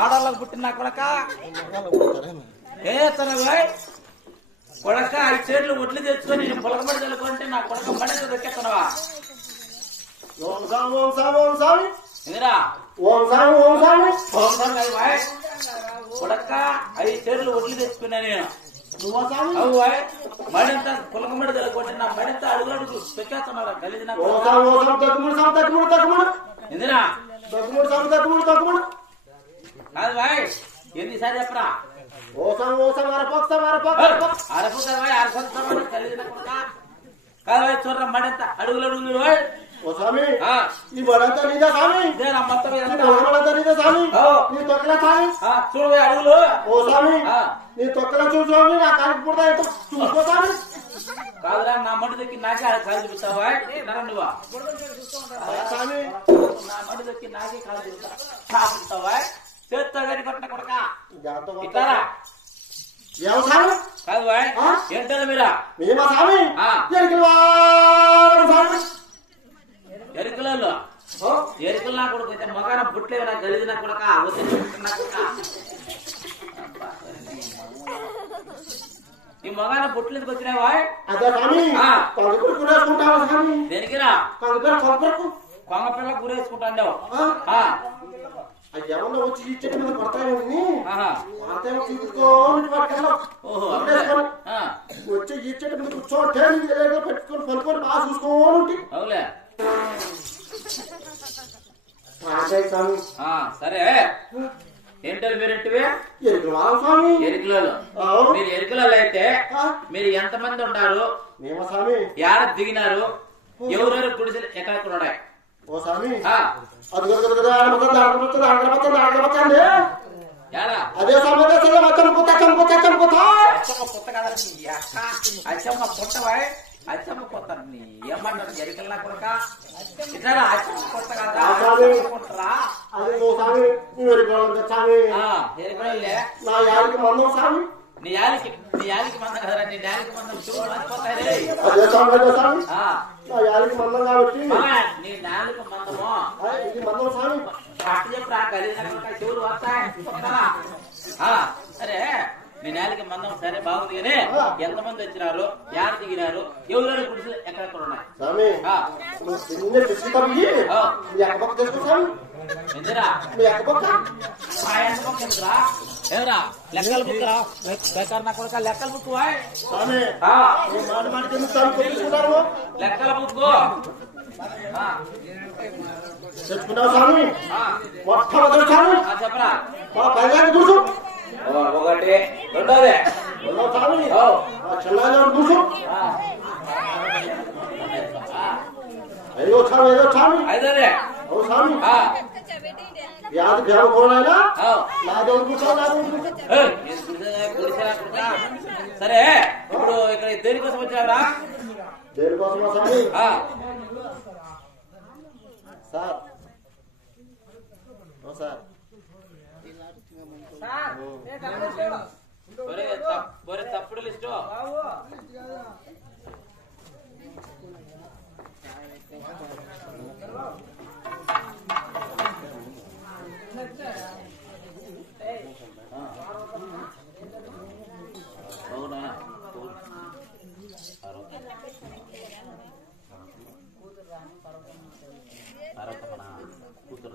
ఆడవాళ్ళకు పుట్టిన కొడక ఏ తన కొడక 5 చేతులు ఒడ్లు తెచ్చుకొని నేను పొలకబడి చల్లుకుంటే నా కొడక మడి దొక్కేస్తున్నావా ఎదురా కొడక 5 చేతులు ఒడ్లు తెచ్చుకున్నా నేను మడింత పొలకబడి చల్లుకుంటే నా మడింత అడుగు అడుగు దొక్కేస్తున్నారా గలీజ్ ఎదురా కాదు బాయ్ ఎన్నిసారి చెప్పరా కాదు చూడరా మడంతా అడుగులు అడుగులు ఈ బడంతా నీదా స్వామి మొత్తం నీదా స్వామి నీ తొక్కల స్వామి చూడు అడుగులు ఓ స్వామి నీ తొక్కల చూడు స్వామి నా కాలికి పుడతా చూసుకో స్వామి కాదురా నా మడి దొక్కి నాకే కాలు చూపిస్తావా నువ్వా స్వామి నా మడి దొక్కి నాకే కాలు చూపిస్తావా చేత్తో గడి కొట్టిన కొడక ఇస్తారా కాదు బాయ్ ఏంటారు మీరా మేమా స్వామి ఎరుకలలో ఎరుకలు నా కొడుకు అయితే మగాన పుట్టలేదు నాకు గలీజ్ నా కొడక నా కొడక ఈ మగాన పుట్టలేదుకు వచ్చినావా దేనికిరా కొంగ పిల్ల గురేసుకుంటాను ఏమన్నా వచ్చి ఈ చెట్టు మీద పడతాయని వచ్చి ఈ చెట్టు మీద కూర్చోటే పెట్టుకొని పనుకొని బాగా చూసుకోవాలి అవులే సరే ఏంటో మీరేంటివి ఎరుకలలో మీరు ఎరుకలలో అయితే మీరు ఎంతమంది ఉన్నారు యాడ దిగినారు ఎవరెవరు గుడిసెలు ఎక్కడెక్కడ ఉన్నాయి ఓ స్వామి అదే అచ్చమ్మ పుట్టవా అచ్చమ్మ కొత్త ఏమన్నారు ఎరికల్లా కొడక ఇట్లా అచ్చమ్మ కొత్త కదా పుట్టరా ఎరికలే నీ యాలికి మందం కదరా నీ డాలికి మందం చూడు మర్చిపోతాయి నీ నాలుగు మందము అట్టు చెప్పు చెవులు వస్తాయి సరే నీ నేలకి మందం సరే బాగుంది కానీ ఎంతమంది వచ్చినారు యారు దిగినారు ఎవరెవరు గుడిసెలు ఎక్కడెక్కడ ఉన్నాయి ఎందురా ఎవరా లెక్కల బుక్ రా నా కొడుక లెక్కల బుక్ లెక్కల బుక్ చెప్పరా ఒకటి రెండోదే ఐదోదే సరే ఇప్పుడు ఇక్కడ దేనికోసం వచ్చావరా దేనికోసం సార్ సార్ తప్పుడు లిస్టు అవునా కూతురు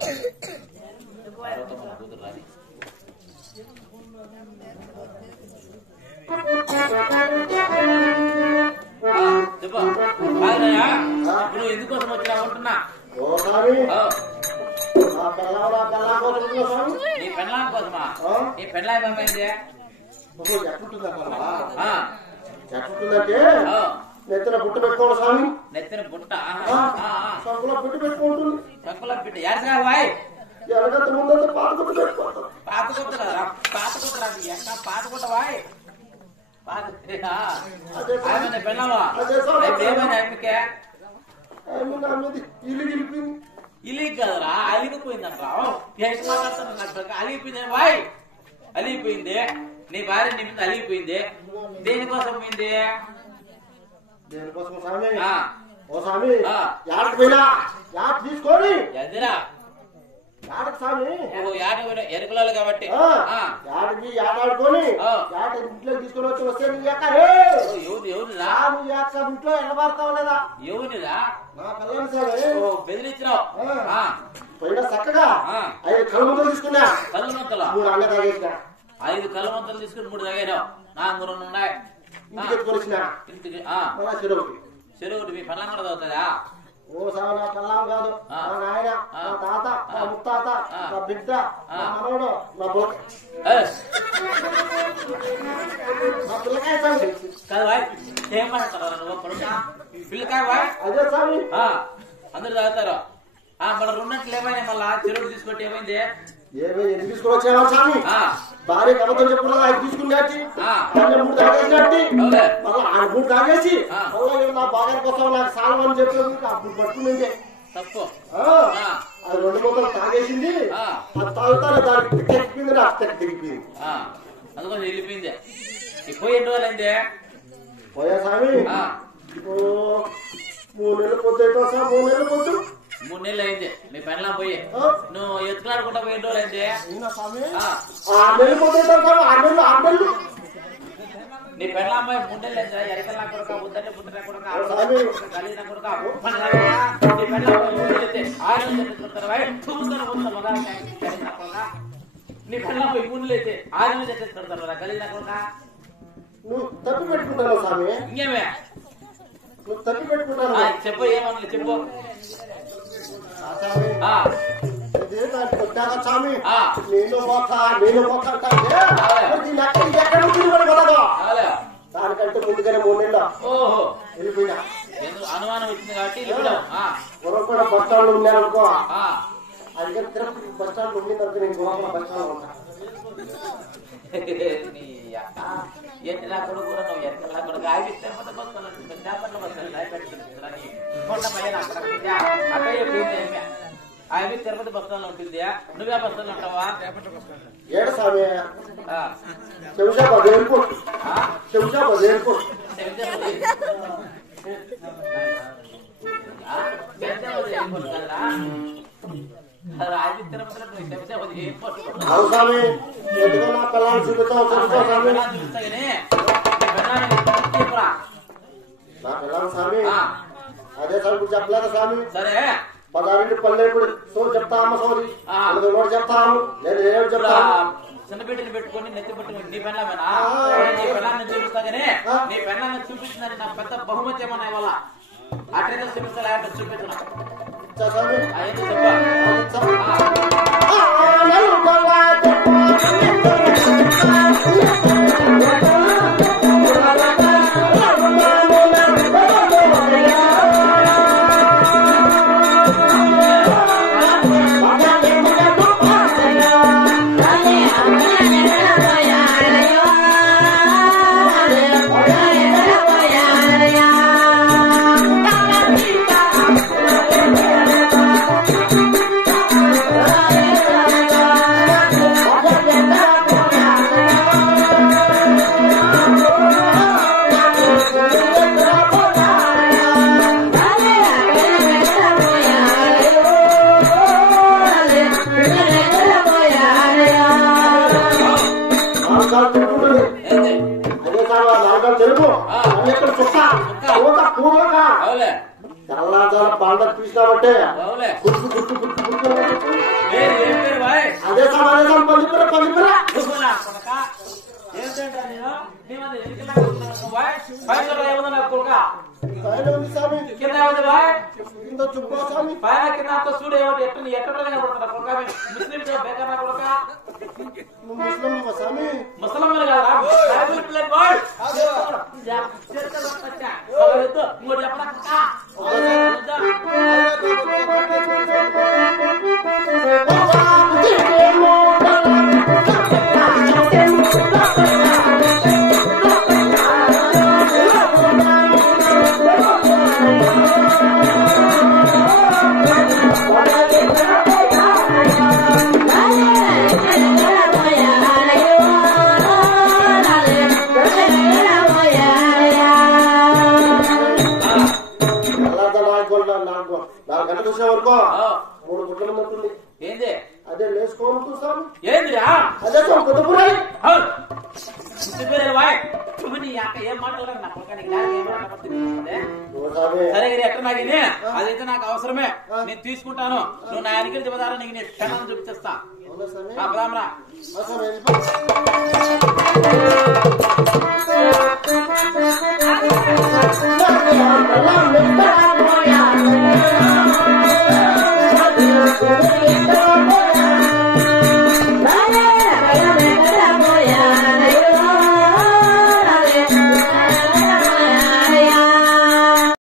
రాని చెప్పు నువ్వు ఎందుకోసం వచ్చినా ఉంటున్నా నీ పెళ్ళాం కోసమా నీ పెళ్ళాం ఏమైంది ఎట్లుంటుందంటే నెత్తిన బుట్ట పెట్టుకోవాలి స్వామి నెత్తిన బుట్ట సంకుల బుట్ట పెట్టుకుంటుంది సంకుల బిడ్డ యాసరాబాయ్ ఎనగంత ముందంతా పాత గుట్ట పెట్టుకుంటాం పాత గుట్టరా ఎక్కడ పాత గుట్టవాయ్ పెళ్ళావా ఏమైంది ఆమెకే ఇల్లు గెలిపింది ఇల్లు కదరా అలిగిపోయిందంటా మాట్లాడుతున్నా అలిగిపోయింది బాయ్ అలిగిపోయింది నీ భార్య నీ మీద అలిగిపోయింది దేనికోసం పోయింది దేనికోసం స్వామి ఓ స్వామి యాడికి పోయినా యాడ్ తీసుకొని ఎదిరా యాడకు స్వామి ఎరుకులాలు కాబట్టి యాడికి యాడాడుకొని యాడ ఇంట్లో తీసుకొని వస్తే నువ్వు ఎవరిరా నువ్వు ఇంట్లో ఎడబారుతావు లేదా ఎవరిరా నా పిల్లలు సరే బెదిరించినావు పోయినా చక్కగా 5 కళ్ళమంతలు తీసుకున్నా. కళ్ళమంతలు 3 అన్న తాగేసిన. 5 కళ్ళమంతలు తీసుకుని 3 తాగాను. నాకు 2 ఉన్నాయి. ఇంటికి ఎత్తుకొని వచ్చిన. ఇంటికి చెరువుటి మీ పళ్ళం కూడా తాగుతుందా? ఓ సార్ నా పిల్లం కాదు, నా నాయన, నా తాత, నా ముత్తాత, నా బిడ్డ, నా మనవడు, నా బొక్క, నా పిల్లకాయ స్వామి. కాదు బాయ్, ఏం మాట్లాడతారా నువ్వు? పిల్లకాయ బాయ్ అదే స్వామి అందరు తాగుతారు. మన 2 గంటలు ఏమైనా మళ్ళా చెరువు తీసుకొట్టి ఏమైంది? ఎందుకు తీసుకుని వచ్చావా స్వామి? భార్య కబతో చెప్పుకున్నా 5 తీసుకుని 3 తాగేసినట్టు మళ్ళీ ఆయన 3 తాగేసి మళ్ళీ నా భార్య కోసం నాకు సాలం అని చెప్పి అప్పుడు పట్టుకుంది తప్పు. అది 2 మూతలు తాగేసింది. అది తాగుతాను దానికి తెగిపోయింది, నాకు తెగిపోయింది. అందుకోసం వెళ్ళిపోయింది. పోయి ఎన్ని రోజులైంది? పోయా స్వామి 3 నెలలు పొద్దు సార్. 3 నెలలు పొద్దు 3 నెలలు అయింది. మీ పెళ్ళం పోయి నువ్వు ఎత్తులాడుకుంటా పోయి ఎన్ని రోజులు అయింది? 6 నెలలు పొద్దు 6 నెలలు. నీ పెళ్ళం పోయి 3 నెలలు అయిందా? ఎరకల్లా కొడుక, బుద్ధంటే బుద్ధ కొడుక, కలిగిన కొడుక, నీ పెళ్ళం పోయి 3 నెలలు అయితే 6 నెలలు చెప్తారు. నీ పెళ్ళం పోయి 3 నెలలు అయితే 6 నెలలు చెప్తారు. కలిగిన కొడుక నువ్వు తప్పి పెట్టుకుంటావు స్వామి. ఇంకేమే నువ్వు తప్పి పెట్టుకుంటావు. చెప్పు, ఏమన్నా చెప్పు. స్వామి నేను దానికంటే ముందుగానే 3 నెలలు వెళ్ళిపోయినా. అనుమానం వచ్చింది కాబట్టి కూడా బస్ స్టాండ్ లో ఉన్నాననుకో. అందుకే తిరుపతి బస్ స్టాండ్ లో ఉండిందనుకో నేను గోవాలో బస్ స్టాండ్ లో ఉంటా. ఎట్లా కొడుకు నువ్వు ఎరకల్లా కొడుకు ఆగి తిరుపతి బస్సులు చేపట్ల బస్సులు అవి తిరుపతి బస్సులో ఉంటుంది. నువ్వే బస్సులో ఉంటావా? ఏడు స్వామి శంషాబాద్ ఎయిర్పోర్ట్. శంషాబాద్ ఎయిర్పోర్ట్. అవును స్వామి. ఎందుకో నా పిల్లలు చూపిస్తావు స్వామి. నా పిల్లలు స్వామి అదే సార్ ఇప్పుడు చెప్పలేదు స్వామి. సరే 16 పల్లెప్పుడు సోలు చెప్తాము. సోది నోటి చెప్తాము. లేదు ఏడు చెప్తాము. చిన్న బిడ్డలు పెట్టుకుని నెత్తి పెట్టుకుని నీ పెళ్ళమేనా? నీ పెళ్ళాన్ని చూపిస్తా కానీ నీ పెళ్ళాన్ని చూపిస్తుందని నాకు పెద్ద బహుమతి ఏమన్నా ఇవాళ అట్లా చూపిస్తా లేకపోతే చూపించను. తెల్లాచాల పంట తీసినామంటే అదే సమాధానం పందిపిర చుప్పా స్వామి పైన కింద చూడు ఎట్లా ముస్లిం బేకన్నా కొడుక ముస్లిం స్వామి ముసలమ్మలు కదా వరకు 3 గుట్ల మంది ఉంటుంది. ఏంది అదే లేసుకోవాలి స్వామి. ఏందిరా అదే స్వామి కొత్తపూరాయి. ఏం మాట్లాడారు సరే ఎక్కడ నాగిని అదైతే నాకు అవసరమే, నేను తీసుకుంటాను. నువ్వు నా ఆయనకి దివదారా నీకు నేను క్షణాన్ని చూపించేస్తా. పదామరా